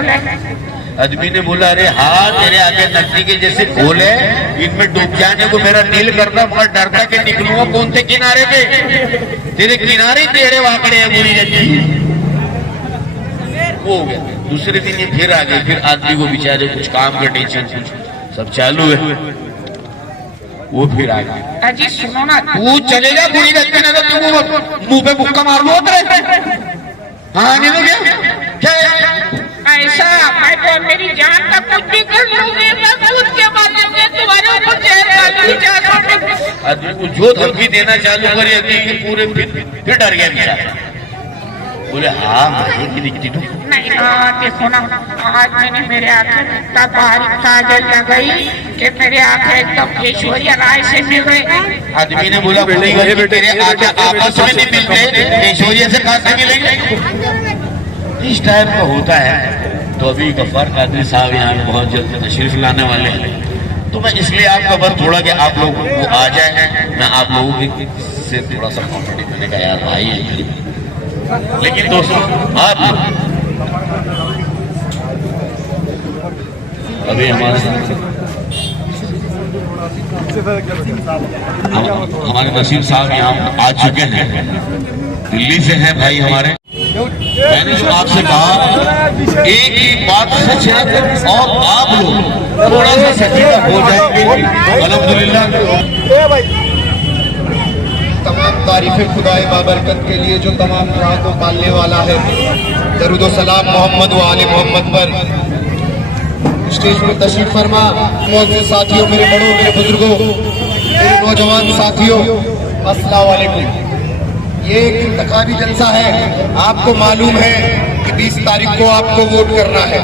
खोल है। आदमी ने बोला अरे हाँ तेरे आगे नकली के जैसे खोल है, इनमें डूब जाने को मेरा दिल करता, मगर डरता के निकलूंगा कौन से किनारे पे, तेरे किनारे टेढ़े वाकड़े है बुरी जच्ची। वो हो गया। दूसरे दिन ये फिर आ गए, फिर आदमी को बेचारे कुछ काम का टेंशन कुछ सब चालू है, वो फिर आ गए। अजी सुनो ना, तू चलेगा बुरी जच्ची ना तो तू मुंह पे मुक्का मार लो उतरे। हाँ नहीं तो क्या ऐसा मैं तो मेरी जान का कुछ भी कर लूंगी, मैं खुद के मारूंगी, तुम्हारे ऊपर जेल डालूंगी। आदमी को जो धमकी देना चालू करे पूरे फिर डर गया बेचारा, बोले हाँ मैं दिखती तू नहीं। देखो ना, आज मैंने मेरे आंखें में इतना बारीक काजल लगाई कि मेरे आंखें एकदम ऐश्वर्या राय से मिल गई। आदमी ने बोला तेरे आंखें आपस में नहीं मिलते, ऐश्वर्या से कहाँ से मिलेंगे। इस टाइप का होता है। तो अभी गफ्फार कादरी साहब यहाँ बहुत जल्द तशरीफ लाने वाले हैं, तो मैं इसलिए आपका बस थोड़ा कि आप लोग वो आ जाए, मैं आप लोगों से थोड़ा सा कॉन्टेक्ट करने का यार भाई है। लेकिन दोस्तों आप अभी हमारे नसीम साहब यहाँ आ चुके हैं, दिल्ली से हैं भाई हमारे। मैंने जो आपसे कहा एक ही बात सच है और आप लोग थोड़ा सा सचेत हो जाएंगे अल्हम्दुलिल्लाह। तमाम तारीफे खुदाए बाबरकत के लिए जो तमाम राह को पालने वाला है। दरूद व सलाम मोहम्मद व आले मोहम्मद पर। स्टेज पर तशरीफ फरमा मौजूद साथियों, मेरे बड़ों, मेरे बुजुर्गों, मेरे नौजवान साथियों, अस्सलाम वालेकुम। ये एक इंतखाबी जलसा है। आपको मालूम है कि 20 तारीख को आपको वोट करना है।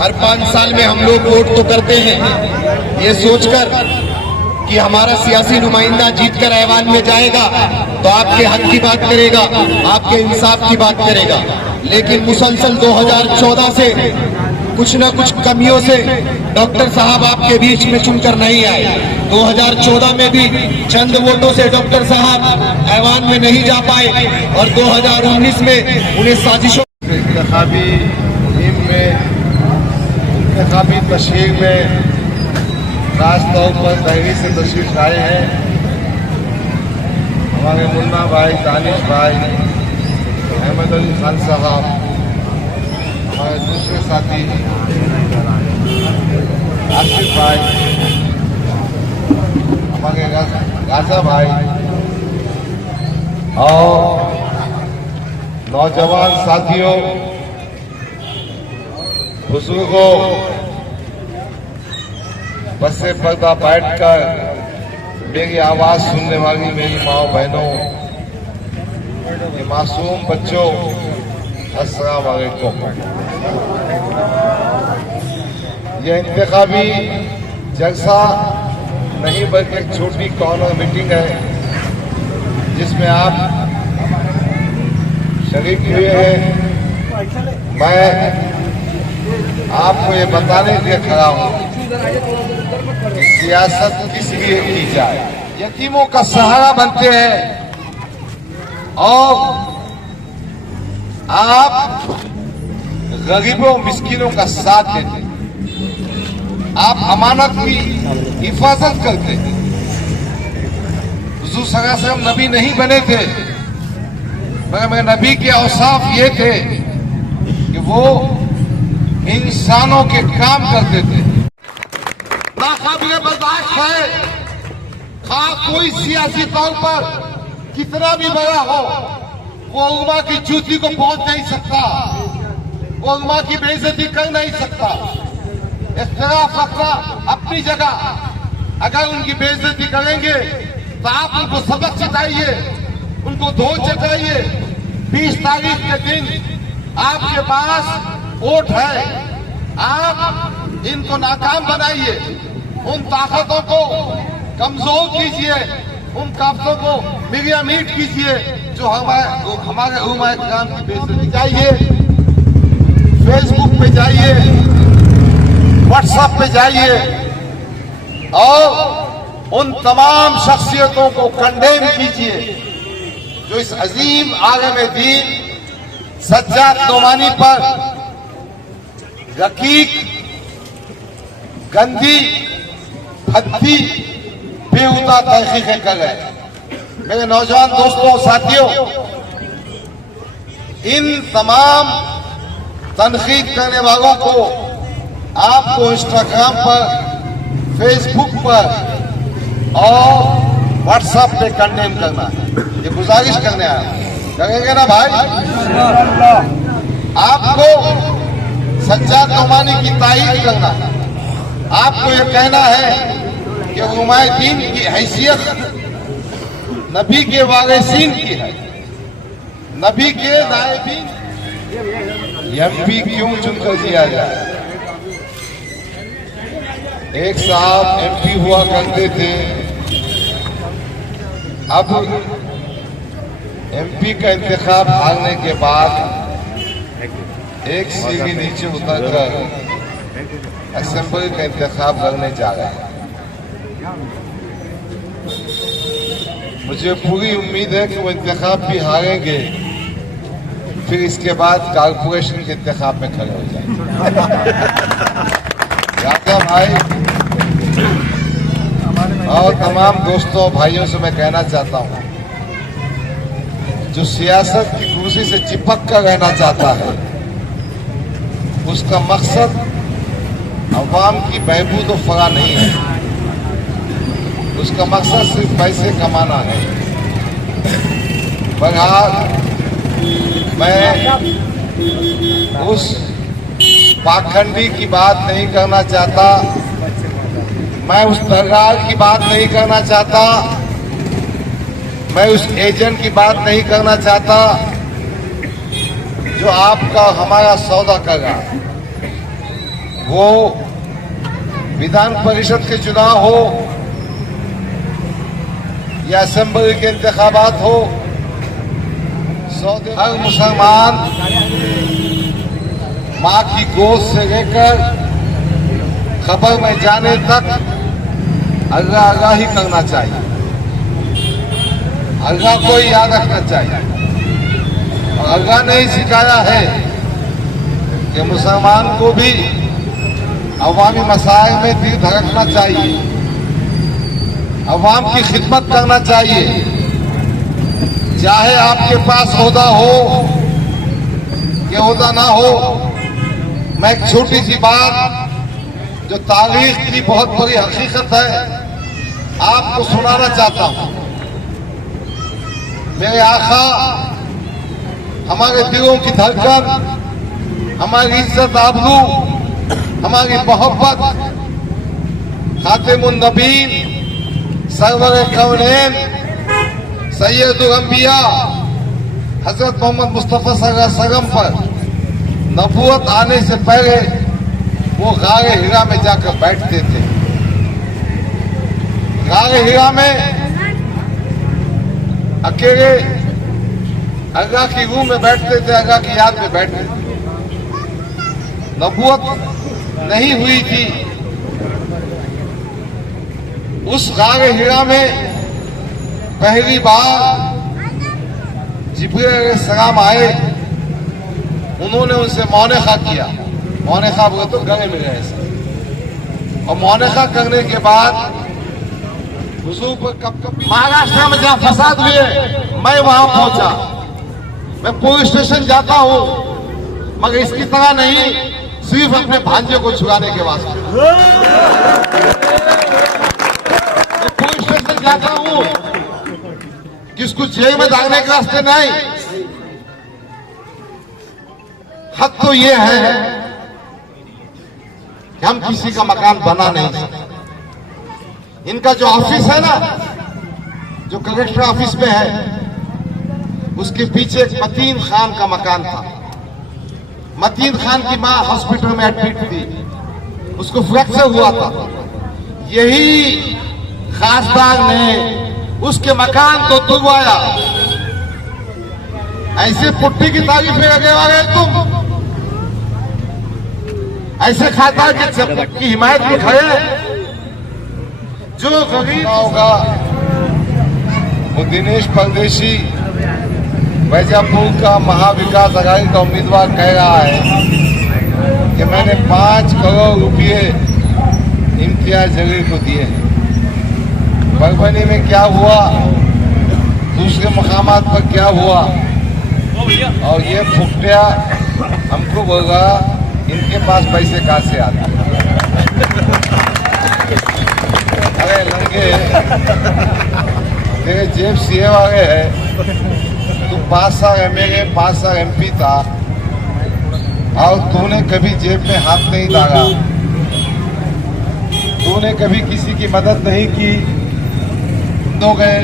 हर 5 साल में हम लोग वोट तो करते हैं ये सोचकर कि हमारा सियासी नुमाइंदा जीतकर ऐवान में जाएगा तो आपके हक की बात करेगा, आपके इंसाफ की बात करेगा। लेकिन मुसलसल 2014 से कुछ न कुछ कमियों से डॉक्टर साहब आपके बीच में चुनकर नहीं आए। 2014 में भी चंद वोटों से डॉक्टर साहब ऐवान में नहीं जा पाए और 2019 में उन्हें साजिशों इंतखाबी मुहिम में, इंतखाबी तशरीह में खास तौर पर दहली से तशरीफ लाए हैं हमारे मुन्ना भाई, दानिश भाई, अहमद अली खान साहब, हमारे दूसरे साथी आसिफ भाई, हमारे गाजा भाई और नौजवान साथियों, बुजुर्गों, बस से पर्दा बैठकर मेरी आवाज सुनने वाली मेरी माओ बहनों, ये मासूम बच्चों, अस्सलाम वालेकुम। ये इंतखाबी जलसा नहीं बल्कि एक छोटी कॉर्नर मीटिंग है जिसमें आप शरीक हुए हैं। मैं आपको ये बताने के लिए खड़ा हूं कि सियासत किस लिए की जाए। यतीमों का सहारा बनते हैं और आप गरीबों मिस्किनों का साथ देते हैं, आप अमानत की हिफाजत करते हैं। हुजूर सल्लल्लाहु अलैहि वसल्लम नबी नहीं बने थे मगर नबी के औसाफ ये थे कि वो इंसानों के काम करते थे। नाकाबिल बर्दाश्त है, खा कोई सियासी तौर पर कितना भी बड़ा हो, वो उम्मा की जूती को पहुंच नहीं सकता, वो उम्मा की बेइज्जती कर नहीं सकता। इख्तिलाफ रखना अपनी जगह, अगर उनकी बेइज्जती करेंगे तो आप उनको सबक सिखाइए, उनको धोल चटाइए। 20 तारीख के दिन आपके पास वोट है, आप इनको नाकाम बनाइए, उन ताकतों को कमजोर कीजिए, उन ताकतों को मिर्या मीट कीजिए जो हमारे उम्मा इकराम की बेइज्जती। जाइए फेसबुक पे जाइए, व्हाट्सएप पे जाइए और उन तमाम शख्सियतों को कंडेम कीजिए जो इस अजीम आलम दीन सज्जाद नोमानी पर रकीक, गंदी, भद्दी, बेहुदा तहकीकें कर रहे। मेरे नौजवान दोस्तों और साथियों, इन तमाम तनकीद करने वालों को आपको इंस्टाग्राम पर, फेसबुक पर और व्हाट्सएप पे कंडेम करना है। ये गुजारिश करने आया, करेंगे ना भाई? आपको सज्जाद नोमानी की तारीफ करना है। आपको ये कहना है कि उलमाए दीन की हैसियत नबी के वारिसीन की है, नबी के नायबीन। एमपी क्यों चुनकर दिया जाए? एक साहब एमपी हुआ करते थे, अब एमपी का इंतखाब हारने के बाद एक सीढ़ी नीचे उतरकर असेंबली का इंतखाब करने जा रहे हैं। मुझे पूरी उम्मीद है कि वो इंतखाब भी हारेंगे, फिर इसके बाद कारपोरेशन के इंतखाब में खड़े हो जाएंगे। याद भाई, और तमाम दोस्तों भाइयों से मैं कहना चाहता हूं, जो सियासत की कुर्सी से चिपक कर रहना चाहता है, उसका मकसद अवाम की बहबूद और फलाह नहीं है, उसका मकसद सिर्फ पैसे कमाना है। बहरहाल मैं उस पाखंडी की बात नहीं करना चाहता, मैं उस दरगाह की बात नहीं करना चाहता, मैं उस एजेंट की बात नहीं करना चाहता जो आपका हमारा सौदा कर रहा है। वो विधान परिषद के चुनाव हो या असेंबली के इंतखाबात हो, सौदे हर मुसलमान माँ की गोद से लेकर खबर में जाने तक अल्लाह अल्लाह ही करना चाहिए, अल्लाह को ही याद रखना चाहिए। और अल्लाह ने ही सिखाया है कि मुसलमान को भी अवामी मसाइल में दिल धड़कना चाहिए, अवाम की खिदमत करना चाहिए, चाहे आपके पास ओहदा हो या ओहदा ना हो। मैं एक छोटी सी बात जो तारीख की बहुत बड़ी हकीकत है आपको सुनाना चाहता हूं। मेरे आका, हमारे दिलों की धड़कन, हमारी इज्जत आबरू, हमारी मोहब्बत, खातिमुन नबीन, सरवर कौनैन, सैयदुल अंबिया हजरत मोहम्मद मुस्तफा सल्लल्लाहु अलैहि वसल्लम पर नबूवत आने से पहले वो गारे हिरा में जाकर बैठते थे। गारे हिरा में अकेले अल्लाह की रूह में बैठते थे, अल्लाह की याद में बैठते थे। नबूवत नहीं हुई थी। उस गारे हिरा में पहली बार जिब्रील अलैहिस्सलाम आए, उन्होंने उनसे मौनेखा किया। मौनेखा बोले तो गले में गए, और मौनेखा करने के बाद हुजूर पर कब महाराष्ट्र में जहां फसाद हुए मैं वहां पहुंचा। मैं पुलिस स्टेशन जाता हूं मगर इसकी तरह नहीं, सिर्फ अपने भांजे को छुड़ाने के वास्ते। मैं पुलिस स्टेशन जाता हूं किसको जेल में डालने के वास्ते नहीं। हद तो ये है कि हम किसी का मकान बना नहीं सकते। इनका जो ऑफिस है ना, जो कलेक्टर ऑफिस में है, उसके पीछे एक मतीन खान का मकान था। मतीन खान की मां हॉस्पिटल में एडमिट थी, उसको फ्रैक्चर हुआ था। यही खासदार ने उसके मकान को तुड़वाया। ऐसे पुट्टी की तारीफें लगे वाले तुम, ऐसे खासदार की हिमायत में खड़े। जो गरीब होगा वो दिनेश परदेशी वैजापुर का महाविकास आघाड़ी का उम्मीदवार कह रहा है कि मैंने 5 करोड़ रुपये इम्तियाज जलील को दिए हैं। परभनी में क्या हुआ, दूसरे मकामात पर क्या हुआ, और ये फुकटिया हमको बोल रहा इनके पास पैसे कहाँ से आते। अरे लंगे, तेरे जेब सीए वाले है, तू 5 साल एमएलए 5 साल एमपी था और तूने कभी जेब में हाथ नहीं डाला, तूने कभी किसी की मदद नहीं की। दो गए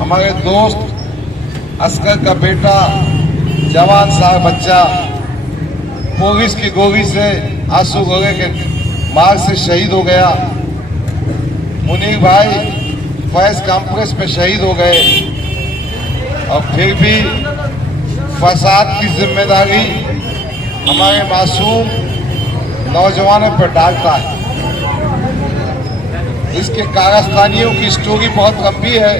हमारे दोस्त असगर का बेटा, जवान सा बच्चा, पुलिस की गोली से आंसू गोले के मार से शहीद हो गया। मुनीर भाई फैज कॉम्प्लेक्स में शहीद हो गए, और फिर भी फसाद की जिम्मेदारी हमारे मासूम नौजवानों पर डालता है। इसके कागस्तानियों की स्टोरी बहुत लंबी है,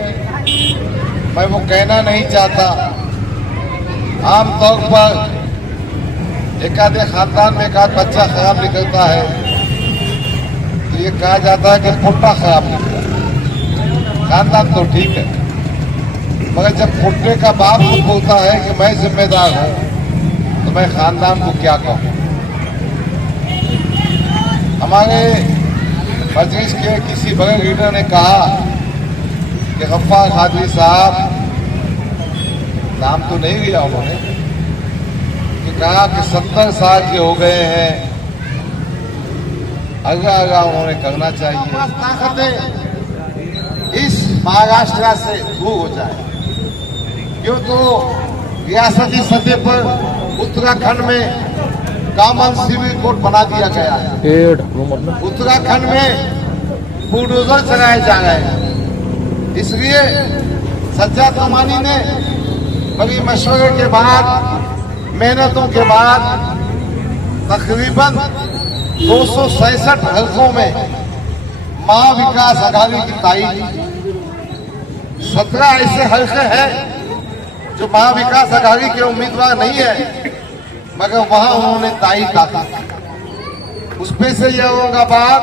मैं वो कहना नहीं चाहता। आमतौर पर एक आधे खानदान में एक आध बच्चा खराब निकलता है तो ये कहा जाता है कि पुट्टा खराब निकला। खानदान तो ठीक है, मगर जब पुट्टे का बाप खुद बोलता है कि मैं जिम्मेदार हूं तो मैं खानदान को क्या कहूं। हमारे मजलिस के किसी बड़े लीडर ने कहा कि गफ्फार कादरी साहब, नाम तो नहीं लिया उन्होंने, कि कहा कि 70 साल के हो गए हैं, अल्लाह अल्लाह उन्होंने करना चाहिए। ताकतें इस महाराष्ट्र से दूर हो जाए, क्यों तो रियासती सतह पर उत्तराखंड में कॉमन सिविल कोड बना दिया गया है। उत्तराखंड में बुलडोजर चलाए जा रहे हैं। इसलिए सज्जाद नोमानी ने बड़ी मशवरे के बाद, मेहनतों के बाद तकरीबन 267 हल्कों में महाविकास अघाड़ी की ताईद। 17 ऐसे हल्के हैं जो महाविकास अघाड़ी के उम्मीदवार नहीं है, मगर वहां उन्होंने ताईद दाखिल। उसमें से यह औरंगाबाद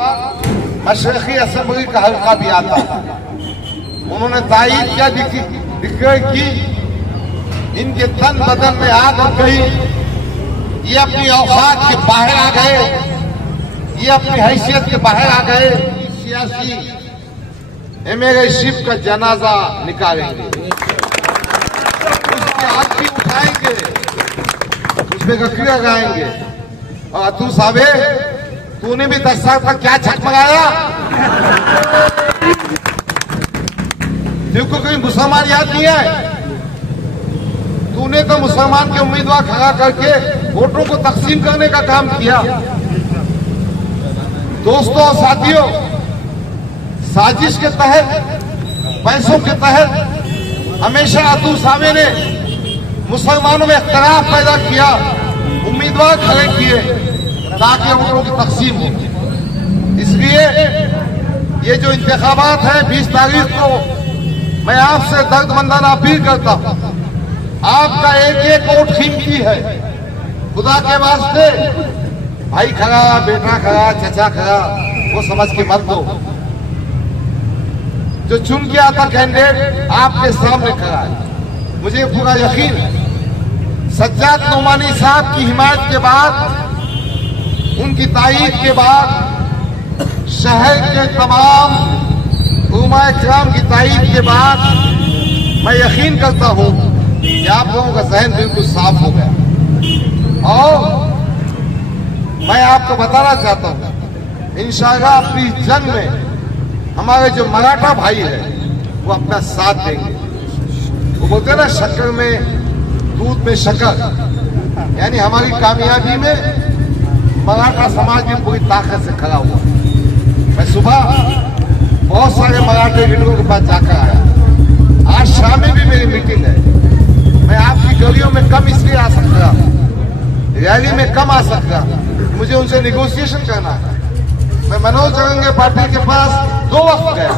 मशरकी असेंबली का हल्का भी आता है। उन्होंने ताईद क्या डिक्लेयर की, इनके तन बदन में आग लग गई, ये अपनी औकात के बाहर आ गए, ये अपनी हैसियत के बाहर आ गए। सियासी एमएलएशिप का जनाजा निकालेंगे, उसके हाथ भी उठाएंगे, उसमें गकरिया गाएंगे। और अतु साहबे, तूने भी 10 साल तक क्या झकमगाया? देखो कोई मुसलमान याद नहीं है? तूने तो मुसलमान के उम्मीदवार खड़ा करके वोटों को तकसीम करने का काम किया। दोस्तों और साथियों, साजिश के तहत, पैसों के तहत हमेशा अतु सावे ने मुसलमानों में इख्तलाफ पैदा किया, उम्मीदवार खड़े किए ताकि वोटों की तकसीम हो। इसलिए ये जो इंतखाबात है 20 तारीख को, मैं आपसे दर्दमंदाना अपील करता हूं, आपका एक एक वोट कीमती है। खुदा के वास्ते भाई खड़ा, बेटा खड़ा, चचा खड़ा, वो समझ के मत दो। जो चुन के आता कैंडिडेट आपके सामने खड़ा है, मुझे पूरा यकीन है सज्जाद नोमानी साहब की हिमायत के बाद, उनकी ताईद के बाद, शहर के तमाम उलमाए किराम की ताईद के बाद, मैं यकीन करता हूं कि आप लोगों का जहन बिल्कुल साफ हो गया। और मैं आपको बताना चाहता हूं, इंशाअल्लाह अपनी जंग में हमारे जो मराठा भाई है वो अपना साथ देंगे। वो बोलते हैं ना, शक्कर में दूध में शक्कर, यानी हमारी कामयाबी में मराठा समाज भी पूरी ताकत से खड़ा हुआ। मैं सुबह बहुत सारे मराठे लीडरों के पास जाकर आया। आज शाम में भी मेरी मीटिंग है। मैं आपकी गलियों में कम इसलिए आ सकता, रैली में कम आ सकता, मुझे उनसे निगोशिएशन करना है। मैं मनोज जरंगे पाटिल के पास 2 वक्त गया,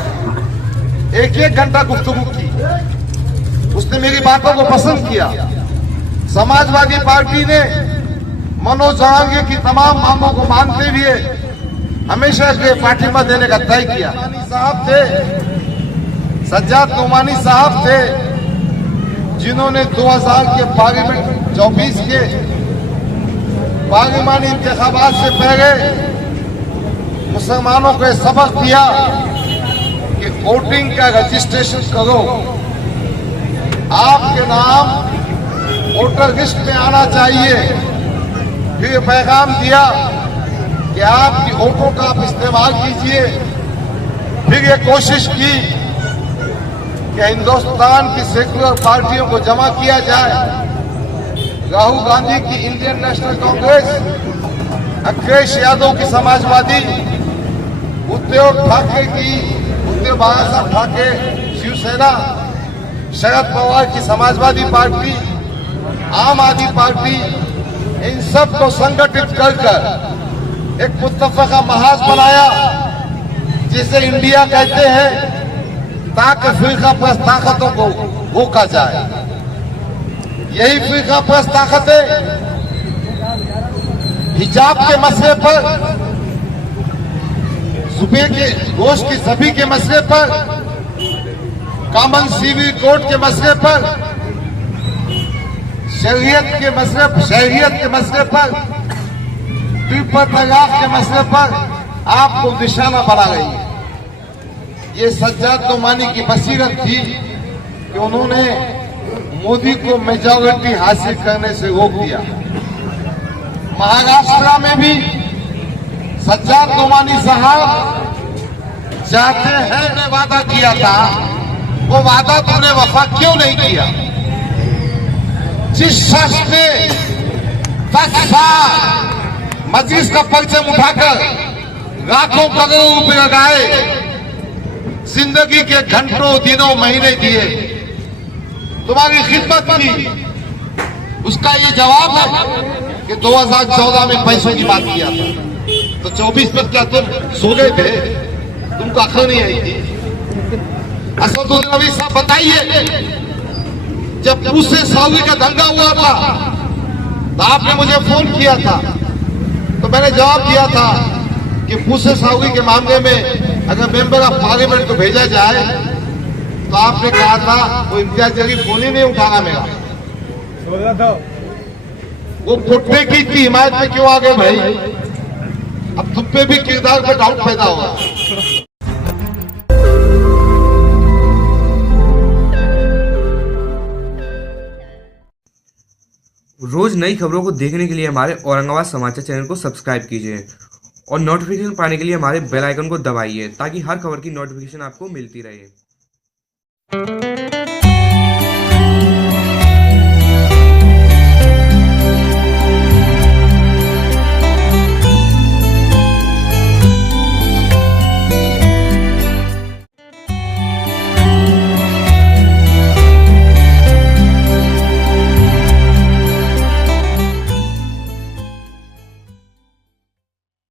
1-1 घंटा गुफ्तगू की। उसने मेरी बातों को पसंद किया। समाजवादी पार्टी ने मनोज जहांगीर की तमाम मांगों को मानते हुए हमेशा के पार्टीमा देने का तय किया। साहब थे, सज्जाद नोमानी साहब थे, जिन्होंने 2000 के पार्लियामेंट 24 के पार्लिमानी इंतखाबात से पहले मुसलमानों को सबक दिया कि वोटिंग का रजिस्ट्रेशन करो, आपके नाम वोटर लिस्ट में आना चाहिए। फिर पैगाम दिया कि आपकी वोटों का आप इस्तेमाल कीजिए। फिर ये कोशिश की कि हिंदुस्तान की सेक्युलर पार्टियों को जमा किया जाए। राहुल गांधी की इंडियन नेशनल कांग्रेस, अखिलेश यादव की समाजवादी, उद्धव ठाकरे की बाला साहब ठाकरे शिवसेना, शरद पवार की समाजवादी पार्टी, आम आदमी पार्टी, इन सब को संगठित कर एक मुत्तफका महाज बनाया जिसे इंडिया कहते हैं, ताकि फिरका परस्त ताकतों को रोका जाए। यही फिरका परस्त ताकतें हिजाब के मसले पर, सुबह के गोश्त की सभी के मसले पर, कॉमन सिविल कोड के मसले पर, शरीयत के मसले पर, ट्रिपल तलाक के मसले पर आपको निशाना बना रही है। ये सज्जाद नोमानी की बसीरत थी कि उन्होंने मोदी को मेजॉरिटी हासिल करने से रोक दिया। महाराष्ट्र में भी सज्जाद नोमानी साहब चाहते हैं, ने वादा किया था, वो वादा तुमने वफा क्यों नहीं किया? जिस शख्स ने 10 साल मजलिस का परचम उठाकर लाखों करोड़ों रुपए लगाए, जिंदगी के घंटों दिनों महीने दिए, तुम्हारी खिदमत की, उसका ये जवाब है कि 2014 में पैसों की बात किया था, तो 24 में क्या तुम सो गए थे? तुमको अकल नहीं आई थी? असदुद्दीन अवी साहब बताइए, जब दूसरे साउदी का दंगा हुआ था तो आपने मुझे फोन किया था, तो मैंने जवाब दिया था कि दूसरे साउदी के मामले में अगर मेंबर ऑफ पार्लियामेंट को भेजा जाए, तो आपने कहा था वो इम्तियाज जलील फोन ही नहीं उठाना मेरा। वो पुट्टे की हिमायत में क्यों आ गए भाई? अब तुम पे भी किरदार पे डाउट पैदा होगा। रोज नई खबरों को देखने के लिए हमारे औरंगाबाद समाचार चैनल को सब्सक्राइब कीजिए और नोटिफिकेशन पाने के लिए हमारे बेल आइकन को दबाइए ताकि हर खबर की नोटिफिकेशन आपको मिलती रहे।